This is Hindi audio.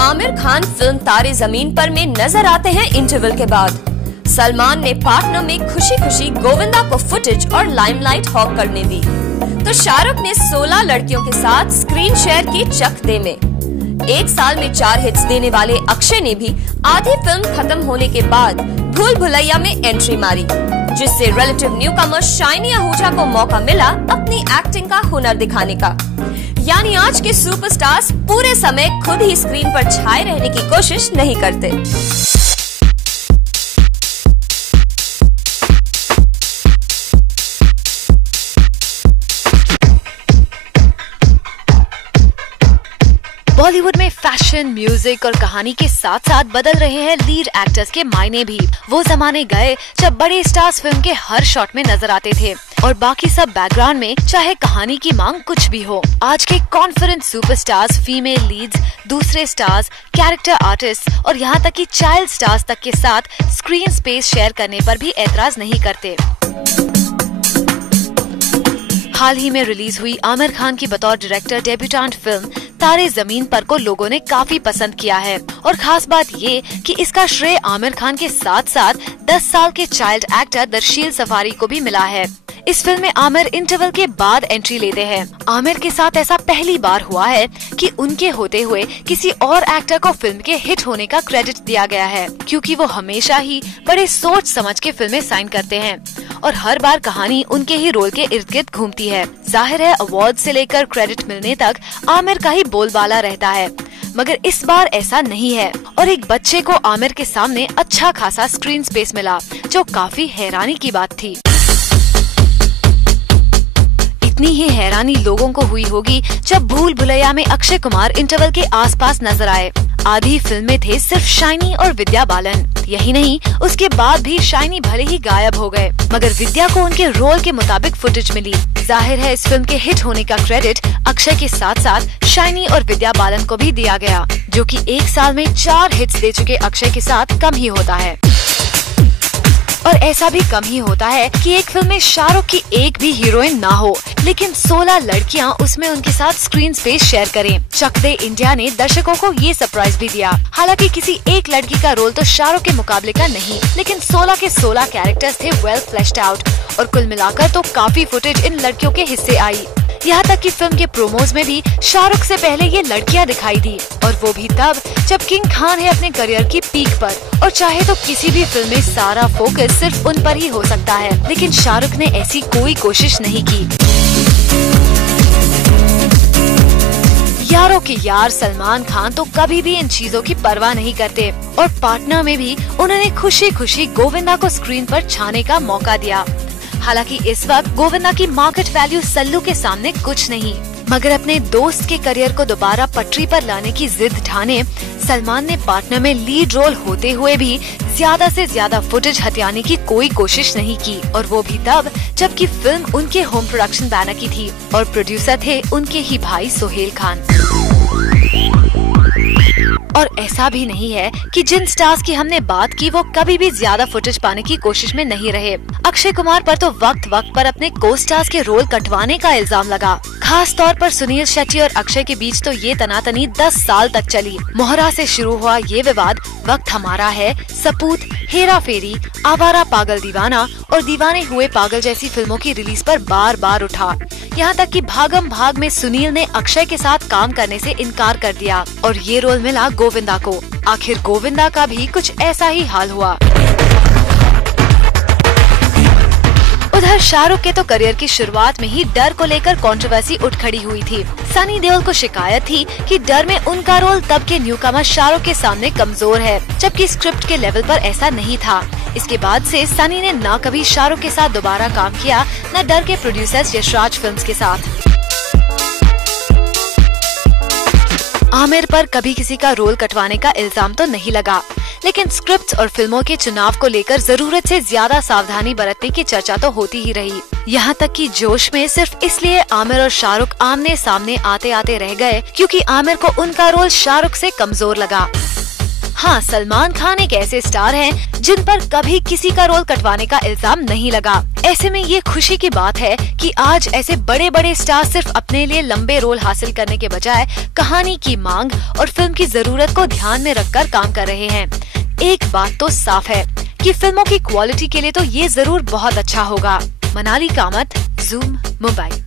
आमिर खान फिल्म तारे जमीन पर में नजर आते हैं इंटरवल के बाद। सलमान ने पार्टनर में खुशी खुशी गोविंदा को फुटेज और लाइमलाइट हॉक करने दी, तो शाहरुख ने 16 लड़कियों के साथ स्क्रीन शेयर की चक दे में। एक साल में 4 हिट्स देने वाले अक्षय ने भी आधी फिल्म खत्म होने के बाद भूल भुलैया में एंट्री मारी, जिससे रिलेटिव न्यूकमर शाइनी आहूजा को मौका मिला अपनी एक्टिंग का हुनर दिखाने का। यानी आज के सुपरस्टार्स पूरे समय खुद ही स्क्रीन पर छाए रहने की कोशिश नहीं करते। बॉलीवुड में फैशन, म्यूजिक और कहानी के साथ साथ बदल रहे हैं लीड एक्टर्स के मायने भी। वो जमाने गए जब बड़े स्टार्स फिल्म के हर शॉट में नजर आते थे और बाकी सब बैकग्राउंड में, चाहे कहानी की मांग कुछ भी हो। आज के कॉन्फिडेंट सुपरस्टार्स, फीमेल लीड्स, दूसरे स्टार्स, कैरेक्टर आर्टिस्ट और यहाँ तक कि चाइल्ड स्टार्स तक के साथ स्क्रीन स्पेस शेयर करने पर भी एतराज नहीं करते। हाल ही में रिलीज हुई आमिर खान की बतौर डायरेक्टर डेब्यूटेंट फिल्म तारे जमीन पर को लोगों ने काफी पसंद किया है और खास बात ये कि इसका श्रेय आमिर खान के साथ साथ 10 साल के चाइल्ड एक्टर दरशील सफारी को भी मिला है। इस फिल्म में आमिर इंटरवल के बाद एंट्री लेते हैं। आमिर के साथ ऐसा पहली बार हुआ है कि उनके होते हुए किसी और एक्टर को फिल्म के हिट होने का क्रेडिट दिया गया है, क्योंकि वो हमेशा ही बड़े सोच समझ के फिल्में साइन करते हैं और हर बार कहानी उनके ही रोल के इर्द गिर्द घूमती है। जाहिर है अवार्ड से लेकर क्रेडिट मिलने तक आमिर का ही बोलबाला रहता है, मगर इस बार ऐसा नहीं है और एक बच्चे को आमिर के सामने अच्छा खासा स्क्रीन स्पेस मिला, जो काफी हैरानी की बात थी। इतनी ही हैरानी लोगों को हुई होगी जब भूल भुलैया में अक्षय कुमार इंटरवल के आसपास नजर आए। आधी फिल्म में थे सिर्फ शाइनी और विद्या बालन। यही नहीं, उसके बाद भी शाइनी भले ही गायब हो गए, मगर विद्या को उनके रोल के मुताबिक फुटेज मिली। जाहिर है इस फिल्म के हिट होने का क्रेडिट अक्षय के साथ साथ शाइनी और विद्या बालन को भी दिया गया, जो कि एक साल में 4 हिट्स दे चुके अक्षय के साथ कम ही होता है। और ऐसा भी कम ही होता है कि एक फिल्म में शाहरुख की एक भी हीरोइन ना हो, लेकिन 16 लड़कियां उसमें उनके साथ स्क्रीन स्पेस शेयर करें। चक दे इंडिया ने दर्शकों को ये सरप्राइज भी दिया। हालांकि किसी एक लड़की का रोल तो शाहरुख के मुकाबले का नहीं, लेकिन 16 के 16 कैरेक्टर्स थे वेल फ्लेश्ड आउट और कुल मिलाकर तो काफी फुटेज इन लड़कियों के हिस्से आई। यहाँ तक कि फिल्म के प्रोमोज में भी शाहरुख से पहले ये लड़कियां दिखाई दी, और वो भी तब जब किंग खान है अपने करियर की पीक पर और चाहे तो किसी भी फिल्म में सारा फोकस सिर्फ उन पर ही हो सकता है, लेकिन शाहरुख ने ऐसी कोई कोशिश नहीं की। यारों के यार सलमान खान तो कभी भी इन चीजों की परवाह नहीं करते और पार्टनर में भी उन्होंने खुशी खुशी गोविंदा को स्क्रीन पर छाने का मौका दिया। हालांकि इस वक्त गोविंदा की मार्केट वैल्यू सल्लू के सामने कुछ नहीं, मगर अपने दोस्त के करियर को दोबारा पटरी पर लाने की जिद ठाने सलमान ने पार्टनर में लीड रोल होते हुए भी ज्यादा से ज्यादा फुटेज हथियाने की कोई कोशिश नहीं की, और वो भी तब जबकि फिल्म उनके होम प्रोडक्शन बैनर की थी और प्रोड्यूसर थे उनके ही भाई सोहेल खान। और ऐसा भी नहीं है कि जिन स्टार्स की हमने बात की वो कभी भी ज्यादा फुटेज पाने की कोशिश में नहीं रहे। अक्षय कुमार पर तो वक्त वक्त पर अपने को स्टार्स के रोल कटवाने का इल्जाम लगा। खास तौर पर सुनील शेट्टी और अक्षय के बीच तो ये तनातनी 10 साल तक चली। मोहरा से शुरू हुआ ये विवाद वक्त हमारा है, सपूत, हेरा फेरी, आवारा पागल दीवाना और दीवाने हुए पागल जैसी फिल्मों की रिलीज पर बार बार उठा। यहाँ तक कि भागम भाग में सुनील ने अक्षय के साथ काम करने से इनकार कर दिया और ये रोल मिला गोविंदा को। आखिर गोविंदा का भी कुछ ऐसा ही हाल हुआ। उधर शाहरुख के तो करियर की शुरुआत में ही डर को लेकर कंट्रोवर्सी उठ खड़ी हुई थी। सनी देओल को शिकायत थी कि डर में उनका रोल तब के न्यूकमर शाहरुख के सामने कमजोर है, जबकि स्क्रिप्ट के लेवल पर ऐसा नहीं था। इसके बाद से सनी ने न कभी शाहरुख के साथ दोबारा काम किया, न डर के प्रोड्यूसर्स यशराज फिल्म्स के साथ। आमिर पर कभी किसी का रोल कटवाने का इल्जाम तो नहीं लगा, लेकिन स्क्रिप्ट्स और फिल्मों के चुनाव को लेकर जरूरत से ज्यादा सावधानी बरतने की चर्चा तो होती ही रही। यहाँ तक कि जोश में सिर्फ इसलिए आमिर और शाहरुख आमने सामने आते आते रह गए क्योंकि आमिर को उनका रोल शाहरुख से कमजोर लगा। हाँ, सलमान खान एक ऐसे स्टार हैं जिन पर कभी किसी का रोल कटवाने का इल्जाम नहीं लगा। ऐसे में ये खुशी की बात है कि आज ऐसे बड़े बड़े स्टार सिर्फ अपने लिए लंबे रोल हासिल करने के बजाय कहानी की मांग और फिल्म की जरूरत को ध्यान में रखकर काम कर रहे हैं। एक बात तो साफ है कि फिल्मों की क्वालिटी के लिए तो ये जरूर बहुत अच्छा होगा। मनाली कामत, ज़ूम, मुंबई।